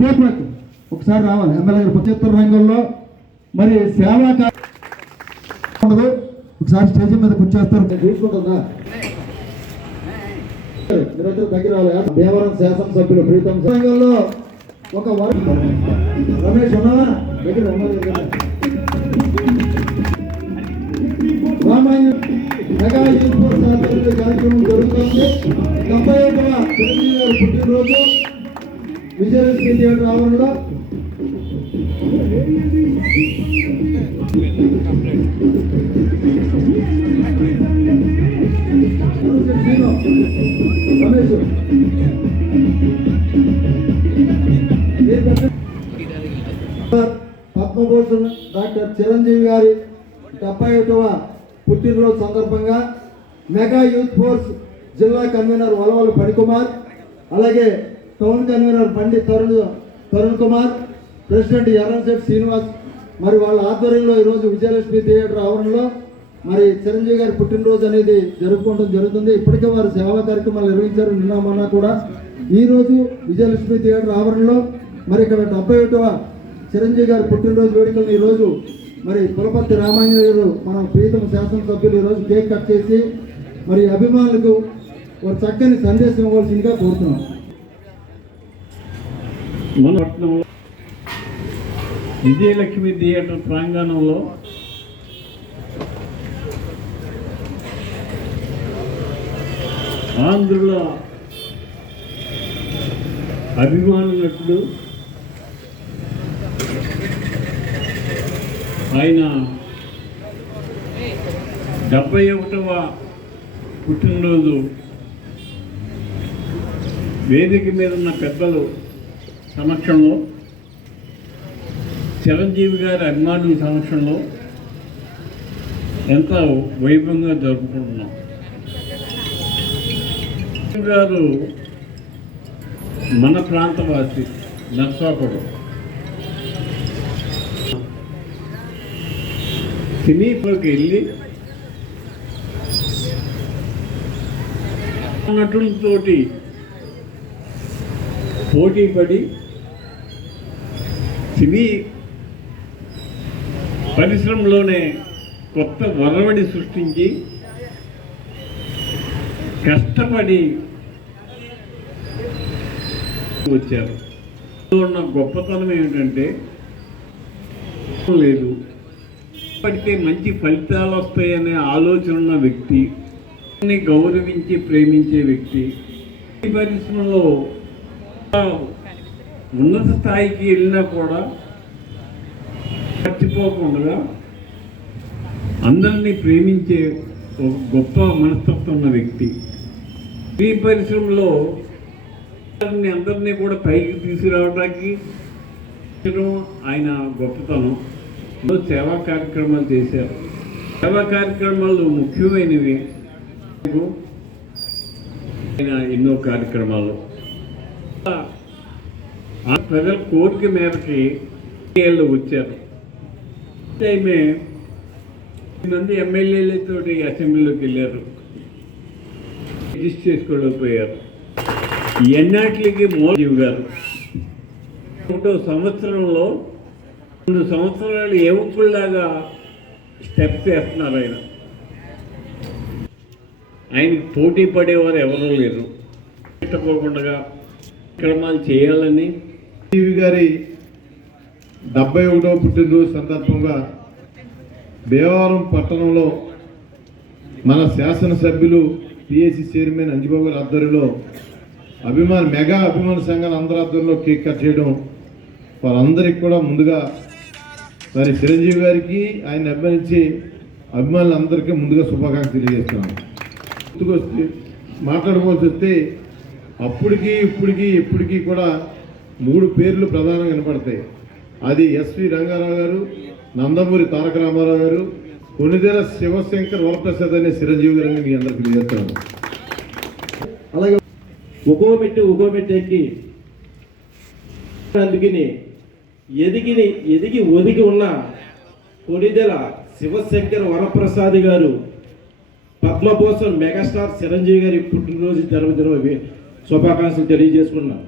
దీపక్ ఒకసారి రావాలి ఎమ్మెల్యే గారు చిత్ర రంగంలో మరి సేవా ఉండదు ఒకసారి స్టేజ్ మీద కూర్చోస్తారు చూసుకుంటుందా మీరందరూ దగ్గర రావాలి దేవరం శాసనసభ్యులు ప్రీతం రంగంలో ఒక రమేష్ ఉన్నావా దగ్గర రామాయణ మెగా యూత్ ఫోర్స్ ఆధ్వర్యంలో కార్యక్రమం జరుగుతుంది 75వ చిరంజీవి గారి పుట్టినరోజు విజయలక్ష్మి థియేటర్ ఆవరణలో పద్మభూషణ్ డాక్టర్ చిరంజీవి గారి 71వ పుట్టినరోజు సందర్భంగా మెగా యూత్ ఫోర్స్ జిల్లా కన్వీనర్ వలవల ఫణికుమార్, అలాగే town convener Pandit Tarun Kumar, president Erramsetti Srinivas మరి వాళ్ళ ఆధ్వర్యంలో ఈరోజు విజయలక్ష్మి థియేటర్ ఆవరణలో మరి చిరంజీవి గారి పుట్టినరోజు అనేది జరుపుకోవడం జరుగుతుంది. ఇప్పటికే వారు సేవా కార్యక్రమాలు నిర్వహించారు నిన్న మొన్న కూడా. ఈరోజు విజయలక్ష్మి థియేటర్ ఆవరణలో మరి ఇక్కడ 71వ చిరంజీవి గారి పుట్టినరోజు వేడుకలను ఈరోజు మరి పులపర్తి రామాయణ గారు మన ప్రీతమ శాసనసభ్యులు ఈరోజు కేక్ కట్ చేసి మరి అభిమానులకు ఒక చక్కని సందేశం ఇవ్వాల్సిందిగా కోరుతున్నాం. విజయలక్ష్మి థియేటర్ ప్రాంగణంలో ఆంధ్రుల అభిమాన నటుడు ఆయన 71వ పుట్టినరోజు వేదిక మీద ఉన్న పెద్దలు సమక్షంలో చిరంజీవి గారి అభిమానుల సమక్షంలో ఎంతో వైభవంగా జరుపుకుంటున్నాం. గారు మన ప్రాంతవాసి నర్సాపురం సినీలోకి వెళ్ళి నటులతోటి పోటీ పడి సినీ పరిశ్రమలోనే కొత్త వరవడి సృష్టించి కష్టపడి వచ్చారు. ఉన్న గొప్పతనం ఏమిటంటే లేదు పడితే మంచి ఫలితాలు వస్తాయనే ఆలోచన ఉన్న వ్యక్తి, గౌరవించి ప్రేమించే వ్యక్తి, ఈ పరిశ్రమలో ఉన్నత స్థాయికి వెళ్ళినా కూడా మర్చిపోకుండా అందరినీ ప్రేమించే ఒక గొప్ప మనస్తత్వం ఉన్న వ్యక్తి. ఈ పరిశ్రమలో అందరినీ కూడా పైకి తీసుకురావడానికి ఆయన గొప్పతనం. సేవా కార్యక్రమాలు చేశారు. సేవా కార్యక్రమాలు ముఖ్యమైనవి. ఆయన ఎన్నో కార్యక్రమాలు ప్రజల కోరిక మేరకి వచ్చారు. టైమే మంది ఎమ్మెల్యేలతో అసెంబ్లీలోకి వెళ్ళారు, రిజిస్టర్ చేసుకోలేకపోయారు. ఎన్నాటికి మోదీ గారు 1 సంవత్సరంలో 2 సంవత్సరాలు ఏముకుల్లాగా స్టెప్స్ వేస్తున్నారు. ఆయనకి పోటీ పడేవారు ఎవరూ లేరు. ఇష్టపోకుండా కార్యక్రమాలు చేయాలని చిరంజీవి గారి 71వ పుట్టినరోజు సందర్భంగా భీమవరం పట్టణంలో మన శాసనసభ్యులు పిఎసి చైర్మన్ అంజిబాబు గారి ఆధ్వర్యంలో మెగా అభిమాన సంఘాల అందరి ఆధ్వర్యంలో కేక్ కట్ చేయడం, వారందరికీ కూడా ముందుగా మరి చిరంజీవి గారికి ఆయన అభిమానించి అభిమానులందరికీ ముందుగా శుభాకాంక్షలు తెలియజేస్తున్నాను. మాట్లాడుకోవాల్సి వస్తే అప్పటికి ఇప్పటికీ ఎప్పటికీ కూడా 3 పేర్లు ప్రధానంగా కనపడతాయి. అది ఎస్వి రంగారావు గారు, నందమూరి తారక రామారావు గారు, కొనిదెల శివశంకర్ వరప్రసాద్ అనే చిరంజీవి గారిని మీ అందరికీ తెలియజేస్తున్నాను. అలాగే ఒక్కో మెట్టు అందుకని ఎదిగి ఒదిగి ఉన్న కొనిదెల శివశంకర్ వరప్రసాద్ గారు పద్మభూషణ్ మెగాస్టార్ చిరంజీవి గారి పుట్టినరోజు జన్మదిన శుభాకాంక్షలు తెలియజేసుకున్నాం.